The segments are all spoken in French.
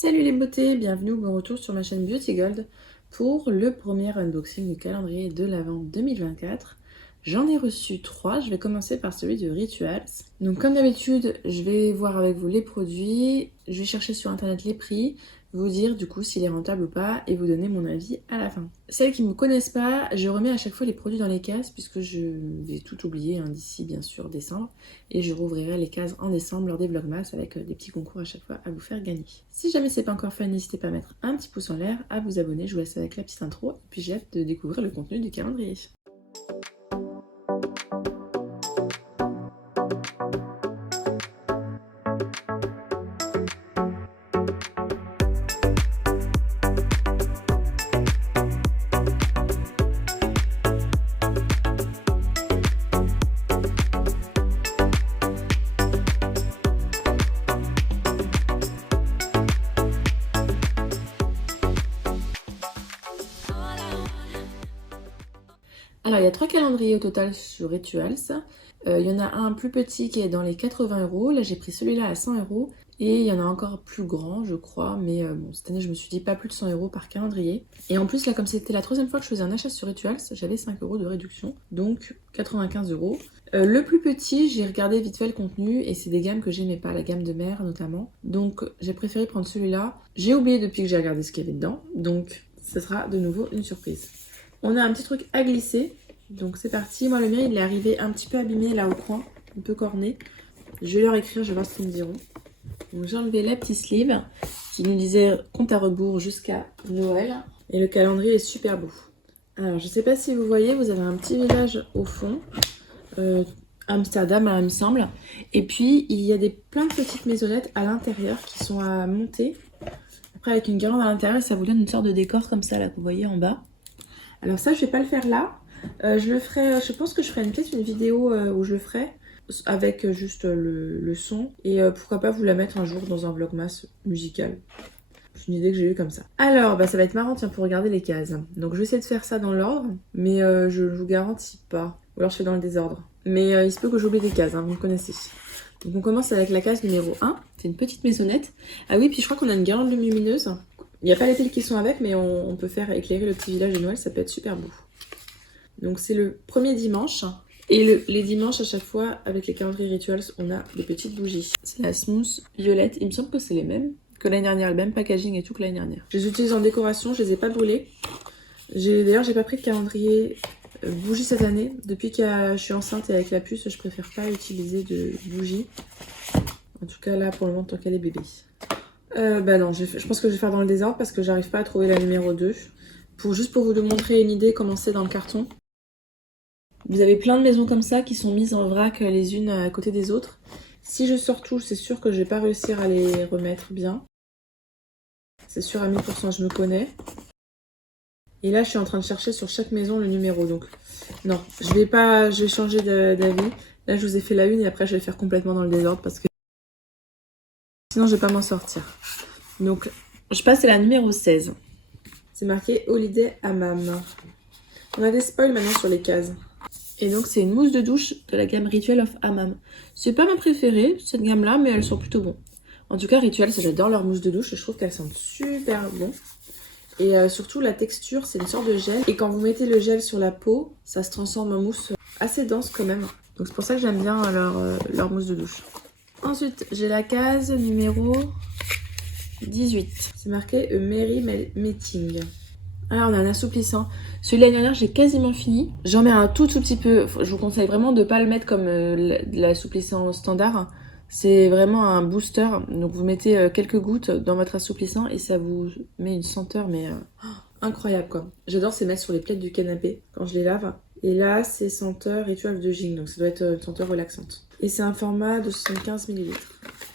Salut les beautés, bienvenue ou bon retour sur ma chaîne Beauty Gold pour le premier unboxing du calendrier de l'Avent 2024. J'en ai reçu 3, je vais commencer par celui de Rituals. Donc comme d'habitude, je vais voir avec vous les produits, je vais chercher sur internet les prix, vous dire du coup s'il est rentable ou pas et vous donner mon avis à la fin. Celles qui ne me connaissent pas, je remets à chaque fois les produits dans les cases puisque je vais tout oublier d'ici bien sûr décembre et je rouvrirai les cases en décembre lors des vlogmas avec des petits concours à chaque fois à vous faire gagner. Si jamais c'est pas encore fait, n'hésitez pas à mettre un petit pouce en l'air, à vous abonner, je vous laisse avec la petite intro et puis j'ai hâte de découvrir le contenu du calendrier. Alors, il y a 3 calendriers au total sur Rituals. Il y en a un plus petit qui est dans les 80 €. Là, j'ai pris celui-là à 100 €. Et il y en a encore plus grand, je crois. Mais bon, cette année, je me suis dit pas plus de 100 € par calendrier. Et en plus, là, comme c'était la troisième fois que je faisais un achat sur Rituals, j'avais 5 € de réduction. Donc, 95 €. Le plus petit, j'ai regardé vite fait le contenu. Et c'est des gammes que j'aimais pas, la gamme de mer notamment. Donc, j'ai préféré prendre celui-là. J'ai oublié depuis que j'ai regardé ce qu'il y avait dedans. Donc, ce sera de nouveau une surprise. On a un petit truc à glisser, donc c'est parti. Moi le mien il est arrivé un petit peu abîmé là au coin, un peu corné. Je vais leur écrire, je vais voir ce qu'ils me diront. Donc j'ai enlevé la petite sleeve qui nous disait compte à rebours jusqu'à Noël. Et le calendrier est super beau. Alors je sais pas si vous voyez, vous avez un petit village au fond. Amsterdam, il me semble. Et puis il y a plein de petites maisonnettes à l'intérieur qui sont à monter. Après avec une guirlande à l'intérieur, ça vous donne une sorte de décor comme ça là que vous voyez en bas. Alors ça, je vais pas le faire là. Je le ferai, je pense que je ferai peut-être une vidéo où je le ferai avec juste le son. Et pourquoi pas vous la mettre un jour dans un vlogmas musical. C'est une idée que j'ai eue comme ça. Alors, ça va être marrant, tiens, pour regarder les cases. Donc je vais essayer de faire ça dans l'ordre, mais je ne vous garantis pas. Ou alors je fais dans le désordre. Mais il se peut que j'oublie des cases, vous me connaissez. Donc on commence avec la case numéro 1. C'est une petite maisonnette. Ah oui, puis je crois qu'on a une guirlande lumineuse. Il n'y a pas les piles qui sont avec, mais on peut faire éclairer le petit village de Noël, ça peut être super beau. Donc c'est le premier dimanche. Et les dimanches, à chaque fois, avec les calendriers Rituals, on a des petites bougies. C'est la smooth violette. Il me semble que c'est les mêmes que l'année dernière, le même packaging et tout que l'année dernière. Je les utilise en décoration, je les ai pas brûlés. D'ailleurs, j'ai pas pris de calendrier bougie cette année. Depuis que je suis enceinte et avec la puce, je préfère pas utiliser de bougies. En tout cas, là, pour le moment, tant qu'elle est bébé. Non, je pense que je vais faire dans le désordre parce que j'arrive pas à trouver la numéro 2. Juste pour vous montrer une idée comment c'est dans le carton. Vous avez plein de maisons comme ça qui sont mises en vrac les unes à côté des autres. Si je sors tout, c'est sûr que je vais pas réussir à les remettre bien. C'est sûr à 1000%, je me connais. Et là, je suis en train de chercher sur chaque maison le numéro. Donc, non, je vais changer d'avis. Là, je vous ai fait la une et après, je vais faire complètement dans le désordre parce que sinon, je vais pas m'en sortir. Donc, je passe à la numéro 16. C'est marqué Holiday Hammam. On a des spoils maintenant sur les cases. Et donc, c'est une mousse de douche de la gamme Ritual of Hammam. C'est pas ma préférée, cette gamme-là, mais elles sont plutôt bonnes. En tout cas, Ritual, j'adore leur mousse de douche. Je trouve qu'elles sentent super bon. Et surtout, la texture, c'est une sorte de gel. Et quand vous mettez le gel sur la peau, ça se transforme en mousse assez dense quand même. Donc, c'est pour ça que j'aime bien leur mousse de douche. Ensuite, j'ai la case numéro 18. C'est marqué A Merry Meeting. Alors, on a un assouplissant. Celui de l'année dernière, j'ai quasiment fini. J'en mets un tout petit peu. Je vous conseille vraiment de ne pas le mettre comme l'assouplissant standard. C'est vraiment un booster. Donc, vous mettez quelques gouttes dans votre assouplissant et ça vous met une senteur, mais incroyable quoi. J'adore ces mettre sur les plaids du canapé quand je les lave. Et là, c'est senteur Ritual de Jing. Donc, ça doit être une senteur relaxante. Et c'est un format de 75 ml.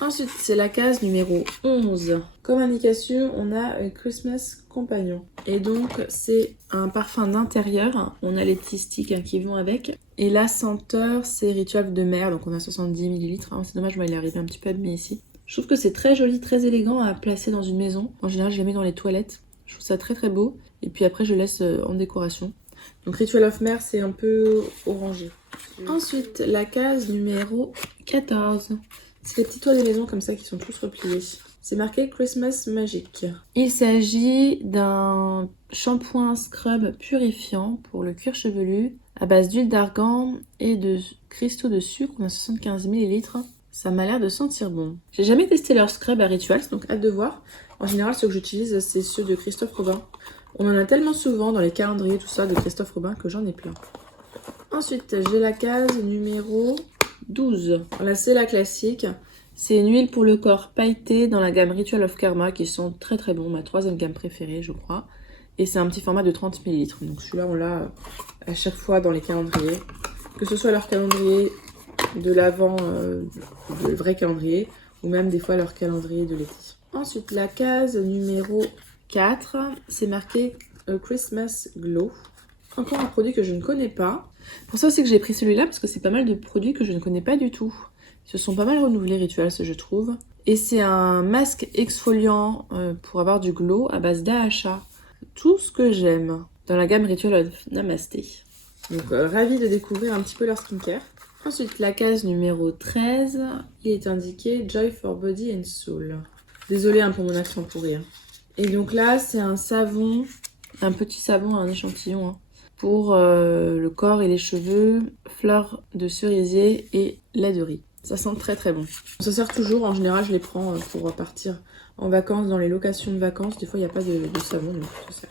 Ensuite, c'est la case numéro 11. Comme indication, on a un Christmas Compagnon. Et donc, c'est un parfum d'intérieur. On a les petits sticks qui vont avec. Et la senteur, c'est Ritual de mer. Donc, on a 70 ml. C'est dommage, moi, il est arrivé un petit peu abîmé ici. Je trouve que c'est très joli, très élégant à placer dans une maison. En général, je les mets dans les toilettes. Je trouve ça très très beau. Et puis après, je laisse en décoration. Donc, Ritual of mer, c'est un peu orangé. Ensuite, la case numéro 14. C'est les petits toits de maison comme ça qui sont tous repliés. C'est marqué Christmas Magic. Il s'agit d'un shampoing scrub purifiant pour le cuir chevelu à base d'huile d'argan et de cristaux de sucre. On a 75 ml. Ça m'a l'air de sentir bon. J'ai jamais testé leur scrub à Rituals, donc hâte de voir. En général, ceux que j'utilise, c'est ceux de Christophe Robin. On en a tellement souvent dans les calendriers, tout ça, de Christophe Robin, que j'en ai plein. Ensuite, j'ai la case numéro 12. Là, c'est la classique. C'est une huile pour le corps pailletée dans la gamme Ritual of Karma, qui sont très très bons. Ma 3e gamme préférée, je crois. Et c'est un petit format de 30 ml. Donc celui-là, on l'a à chaque fois dans les calendriers. Que ce soit leur calendrier de l'avant, le vrai calendrier, ou même des fois leur calendrier de l'été. Ensuite, la case numéro 4, c'est marqué Christmas Glow. Encore un produit que je ne connais pas. Pour ça aussi que j'ai pris celui-là, parce que c'est pas mal de produits que je ne connais pas du tout. Ils se sont pas mal renouvelés, Rituals, je trouve. Et c'est un masque exfoliant pour avoir du glow à base d'AHA. Tout ce que j'aime dans la gamme Ritual of Namasté. Donc, ravie de découvrir un petit peu leur skincare. Ensuite, la case numéro 13, il est indiqué Joy for Body and Soul. Désolée pour mon accent pourri. Et donc là, c'est un savon, un petit savon, un échantillon, pour le corps et les cheveux, fleurs de cerisier et lait de riz. Ça sent très très bon. Ça sert toujours, en général, je les prends pour partir en vacances, dans les locations de vacances. Des fois, il n'y a pas de savon, donc ça sert.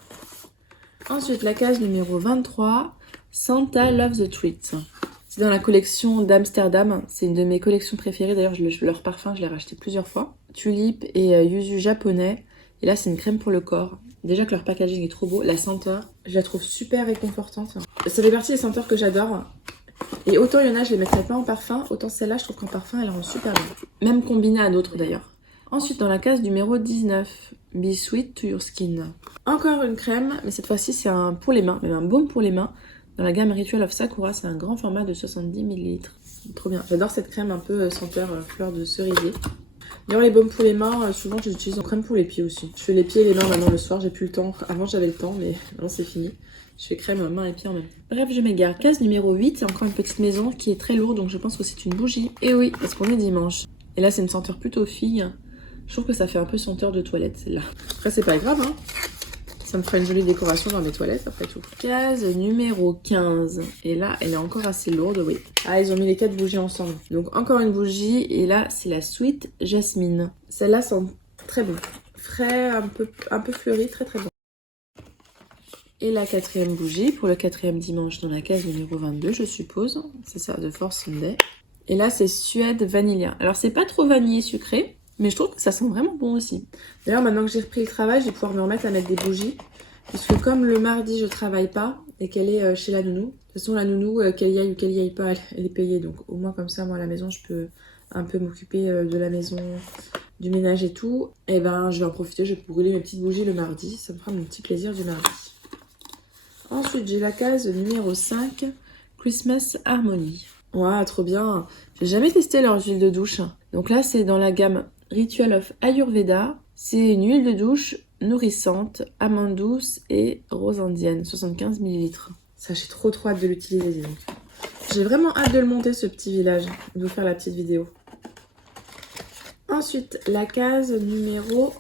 Ensuite, la case numéro 23, Santa Loves the Treat. C'est dans la collection d'Amsterdam. C'est une de mes collections préférées. D'ailleurs, leur parfum, je l'ai racheté plusieurs fois. Tulipe et yuzu japonais. Et là, c'est une crème pour le corps. Déjà que leur packaging est trop beau. La senteur, je la trouve super réconfortante. Ça fait partie des senteurs que j'adore. Et autant il y en a, je les mettrais pas en parfum. Autant celle-là, je trouve qu'en parfum, elle rend super bien. Même combinée à d'autres d'ailleurs. Ensuite, dans la case numéro 19, Be Sweet to Your Skin. Encore une crème, mais cette fois-ci, c'est un pour les mains. Même un baume pour les mains. Dans la gamme Ritual of Sakura, c'est un grand format de 70 ml. Trop bien. J'adore cette crème un peu senteur fleur de cerisier. D'ailleurs, les baumes pour les mains, souvent, je les utilise en crème pour les pieds aussi. Je fais les pieds et les mains maintenant le soir, j'ai plus le temps. Avant, j'avais le temps, mais maintenant, c'est fini. Je fais crème mains et pieds en même temps. Bref, je m'égare. Case numéro 8, c'est encore une petite maison qui est très lourde, donc je pense que c'est une bougie. Et oui, parce qu'on est dimanche. Et là, c'est une senteur plutôt fille. Je trouve que ça fait un peu senteur de toilette, celle-là. Après, c'est pas grave, hein. Ça me fera une jolie décoration dans mes toilettes, après tout. Case numéro 15. Et là, elle est encore assez lourde, oui. Ah, ils ont mis les 4 bougies ensemble. Donc, encore une bougie. Et là, c'est la Sweet Jasmine. Celle-là sent très bon. Frais, un peu fleuri, très très bon. Et la 4e bougie, pour le 4e dimanche dans la case numéro 22, je suppose. C'est ça, de Force Sunday. Et là, c'est Suède Vanilla. Alors, c'est pas trop vanillé sucré. Mais je trouve que ça sent vraiment bon aussi. D'ailleurs, maintenant que j'ai repris le travail, je vais pouvoir me remettre à mettre des bougies. Parce que comme le mardi, je travaille pas et qu'elle est chez la nounou. De toute façon, la nounou, qu'elle y aille ou qu'elle y aille pas, elle est payée. Donc au moins comme ça, moi à la maison, je peux un peu m'occuper de la maison, du ménage et tout. Et ben, je vais en profiter, je vais brûler mes petites bougies le mardi. Ça me fera mon petit plaisir du mardi. Ensuite, j'ai la case numéro 5, Christmas Harmony. Ouah, trop bien. J'ai jamais testé leur huile de douche. Donc là, c'est dans la gamme Ritual of Ayurveda. C'est une huile de douche nourrissante, amande douce et rose indienne, 75 ml. Ça, j'ai trop hâte de l'utiliser. Donc. J'ai vraiment hâte de le monter, ce petit village, de vous faire la petite vidéo. Ensuite, la case numéro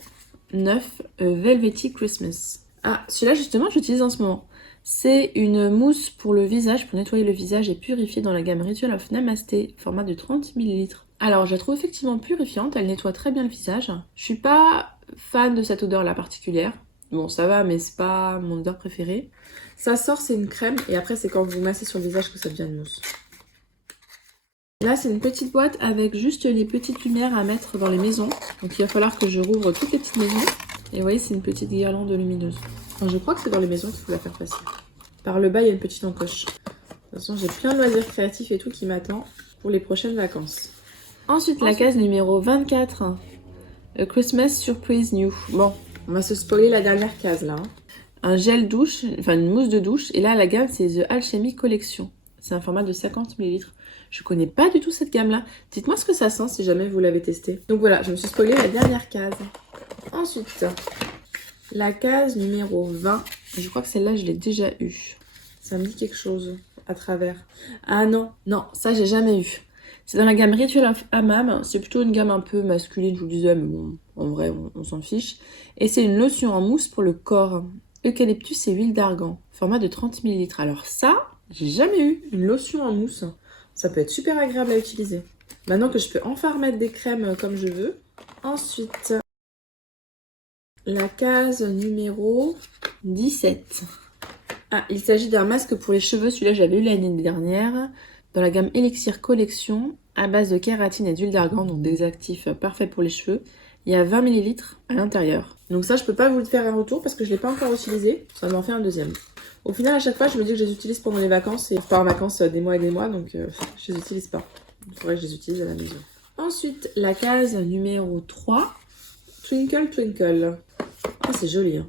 9, Velvety Christmas. Ah, celui-là, justement, j'utilise en ce moment. C'est une mousse pour le visage, pour nettoyer le visage et purifier dans la gamme Ritual of Namasté, format de 30 ml. Alors, je la trouve effectivement purifiante, elle nettoie très bien le visage. Je suis pas fan de cette odeur-là particulière. Bon, ça va, mais c'est pas mon odeur préférée. Ça sort, c'est une crème, et après, c'est quand vous massez sur le visage que ça devient une mousse. Là, c'est une petite boîte avec juste les petites lumières à mettre dans les maisons. Donc, il va falloir que je rouvre toutes les petites maisons. Et vous voyez, c'est une petite guirlande lumineuse. Enfin, je crois que c'est dans les maisons qu'il faut la faire passer. Par le bas, il y a une petite encoche. De toute façon, j'ai plein de loisirs créatifs et tout qui m'attend pour les prochaines vacances. Ensuite, la case numéro 24. A Christmas Surprise New. Bon, on va se spoiler la dernière case là. Un gel douche, enfin une mousse de douche. Et là, la gamme, c'est The Alchemy Collection. C'est un format de 50 ml. Je connais pas du tout cette gamme-là. Dites-moi ce que ça sent si jamais vous l'avez testé. Donc voilà, je me suis spoilé la dernière case. Ensuite, la case numéro 20. Je crois que celle-là, je l'ai déjà eue. Ça me dit quelque chose à travers. Ah non, non, ça, j'ai jamais eu. C'est dans la gamme Ritual of Hammam. C'est plutôt une gamme un peu masculine, je vous le disais, mais bon, en vrai, on s'en fiche. Et c'est une lotion en mousse pour le corps. Eucalyptus et huile d'argan. Format de 30 ml. Alors ça, j'ai jamais eu une lotion en mousse. Ça peut être super agréable à utiliser. Maintenant que je peux enfin remettre des crèmes comme je veux. Ensuite, la case numéro 17. Ah, il s'agit d'un masque pour les cheveux. Celui-là, j'avais eu l'année dernière. Dans la gamme Elixir Collection, à base de kératine et d'huile d'argan, donc des actifs parfaits pour les cheveux. Il y a 20 ml à l'intérieur. Donc ça, je peux pas vous le faire un retour parce que je l'ai pas encore utilisé. Ça m'en fait un deuxième. Au final, à chaque fois, je me dis que je les utilise pendant les vacances. Et je pars en vacances des mois et des mois, donc je les utilise pas. Il faudrait que je les utilise à la maison. Ensuite, la case numéro 3. Twinkle Twinkle. Ah, c'est joli, hein.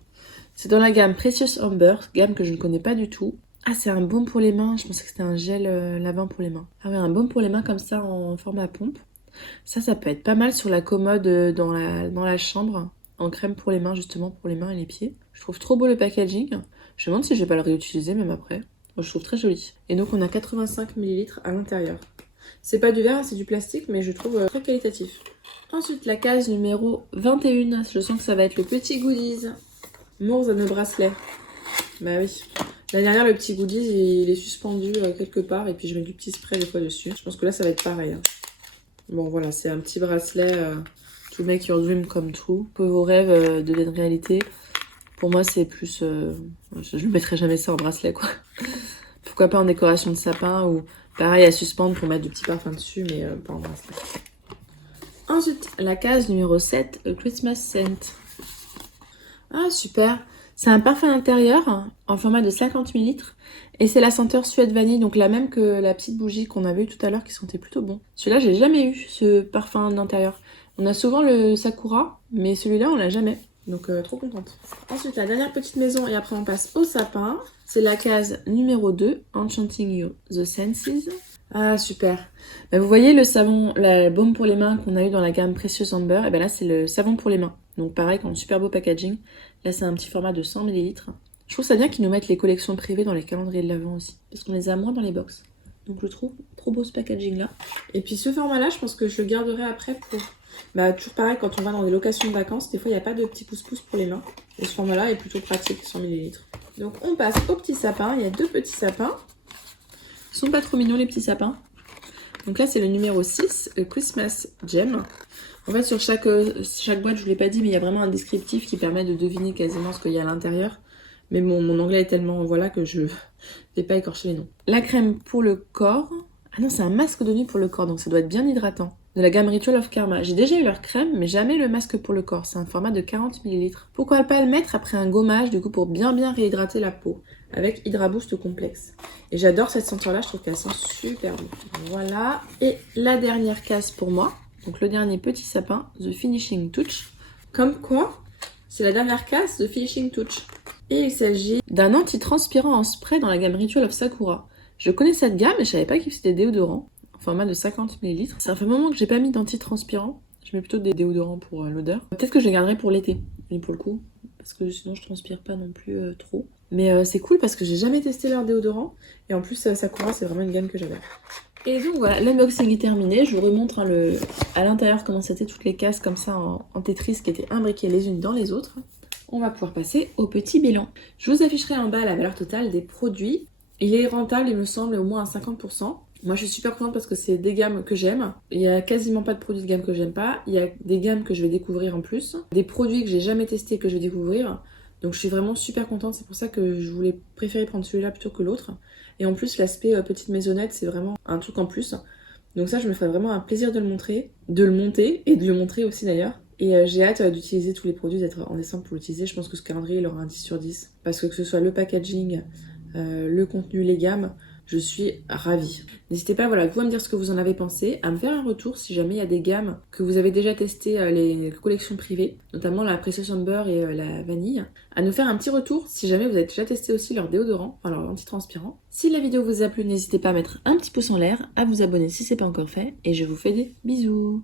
C'est dans la gamme Precious Amber, gamme que je ne connais pas du tout. Ah, c'est un baume pour les mains. Je pensais que c'était un gel lavant pour les mains. Ah ouais, un baume pour les mains comme ça en format pompe. Ça peut être pas mal sur la commode dans la chambre. En crème pour les mains, justement, pour les mains et les pieds. Je trouve trop beau le packaging. Je me demande si je vais pas le réutiliser même après. Moi, je trouve très joli. Et donc, on a 85 ml à l'intérieur. C'est pas du verre, c'est du plastique, mais je trouve très qualitatif. Ensuite, la case numéro 21. Je sens que ça va être le petit goodies. Mours à nos bracelets. Bah oui. L'année dernière, le petit goodies, il est suspendu quelque part. Et puis, je mets du petit spray des fois dessus. Je pense que là, ça va être pareil. Hein. Bon, voilà, c'est un petit bracelet. To make your dream come true. Que vos rêves deviennent réalité. Pour moi, c'est plus... je ne mettrai jamais ça en bracelet, quoi. Pourquoi pas en décoration de sapin ou pareil à suspendre pour mettre du petit parfum dessus, mais pas en bracelet. Ensuite, la case numéro 7, le Christmas Scent. Ah, super. C'est un parfum intérieur en format de 50 ml. Et c'est la senteur Suède Vanille, donc la même que la petite bougie qu'on avait eu tout à l'heure qui sentait plutôt bon. Celui-là, j'ai jamais eu ce parfum d'intérieur. On a souvent le Sakura, mais celui-là, on l'a jamais. Donc, trop contente. Ensuite, la dernière petite maison, et après on passe au sapin. C'est la case numéro 2, Enchanting You The Senses. Ah, super. Bah, vous voyez le savon, la baume pour les mains qu'on a eu dans la gamme Precious Amber. Et ben là, c'est le savon pour les mains. Donc pareil, dans le super beau packaging. Là, c'est un petit format de 100 ml. Je trouve ça bien qu'ils nous mettent les collections privées dans les calendriers de l'Avent aussi. Parce qu'on les a moins dans les box. Donc je trouve trop beau ce packaging là. Et puis ce format là, je pense que je le garderai après pour... Bah toujours pareil, quand on va dans des locations de vacances, des fois il n'y a pas de petits pouce-pouce pour les mains. Et ce format là est plutôt pratique, 100 ml. Donc on passe au petit sapin. Il y a 2 petits sapins. Ils sont pas trop mignons les petits sapins. Donc là c'est le numéro 6, le Christmas Gem. En fait sur chaque boîte, je vous l'ai pas dit, mais il y a vraiment un descriptif qui permet de deviner quasiment ce qu'il y a à l'intérieur. Mais mon anglais est tellement voilà que je vais pas écorcher les noms. La crème pour le corps. Ah non, c'est un masque de nuit pour le corps, donc ça doit être bien hydratant. De la gamme Ritual of Karma. J'ai déjà eu leur crème, mais jamais le masque pour le corps. C'est un format de 40 ml. Pourquoi pas le mettre après un gommage, du coup, pour bien réhydrater la peau. Avec Hydra Boost complexe. Et j'adore cette senteur-là, je trouve qu'elle sent super bon. Voilà. Et la dernière case pour moi. Donc le dernier petit sapin, The Finishing Touch. Comme quoi, c'est la dernière case, The Finishing Touch. Et il s'agit d'un anti-transpirant en spray dans la gamme Ritual of Sakura. Je connais cette gamme et je savais pas que c'était déodorant. En format de 50 ml. Ça fait un moment que j'ai pas mis d'anti-transpirant. Je mets plutôt des déodorants pour l'odeur. Peut-être que je les garderai pour l'été, mais pour le coup. Parce que sinon je transpire pas non plus trop. Mais c'est cool parce que j'ai jamais testé leur déodorant. Et en plus Sakura c'est vraiment une gamme que j'adore. Et donc voilà, l'unboxing est terminé. Je vous remontre à l'intérieur comment c'était toutes les cases comme ça en Tetris qui étaient imbriquées les unes dans les autres. On va pouvoir passer au petit bilan. Je vous afficherai en bas la valeur totale des produits. Il est rentable, il me semble, au moins à 50%. Moi, je suis super contente parce que c'est des gammes que j'aime. Il y a quasiment pas de produits de gamme que j'aime pas. Il y a des gammes que je vais découvrir en plus. Des produits que j'ai jamais testés que je vais découvrir. Donc, je suis vraiment super contente. C'est pour ça que je voulais préférer prendre celui-là plutôt que l'autre. Et en plus, l'aspect petite maisonnette, c'est vraiment un truc en plus. Donc ça, je me ferais vraiment un plaisir de le montrer, de le monter et de le montrer aussi d'ailleurs. Et j'ai hâte d'utiliser tous les produits, d'être en décembre pour l'utiliser. Je pense que ce calendrier, il aura un 10 sur 10. Parce que ce soit le packaging, le contenu, les gammes, je suis ravie. N'hésitez pas, voilà, vous à me dire ce que vous en avez pensé, à me faire un retour si jamais il y a des gammes que vous avez déjà testées, les collections privées, notamment la Precious Amber et la vanille. À nous faire un petit retour si jamais vous avez déjà testé aussi leur déodorant, enfin leur antitranspirant. Si la vidéo vous a plu, n'hésitez pas à mettre un petit pouce en l'air, à vous abonner si c'est pas encore fait, et je vous fais des bisous.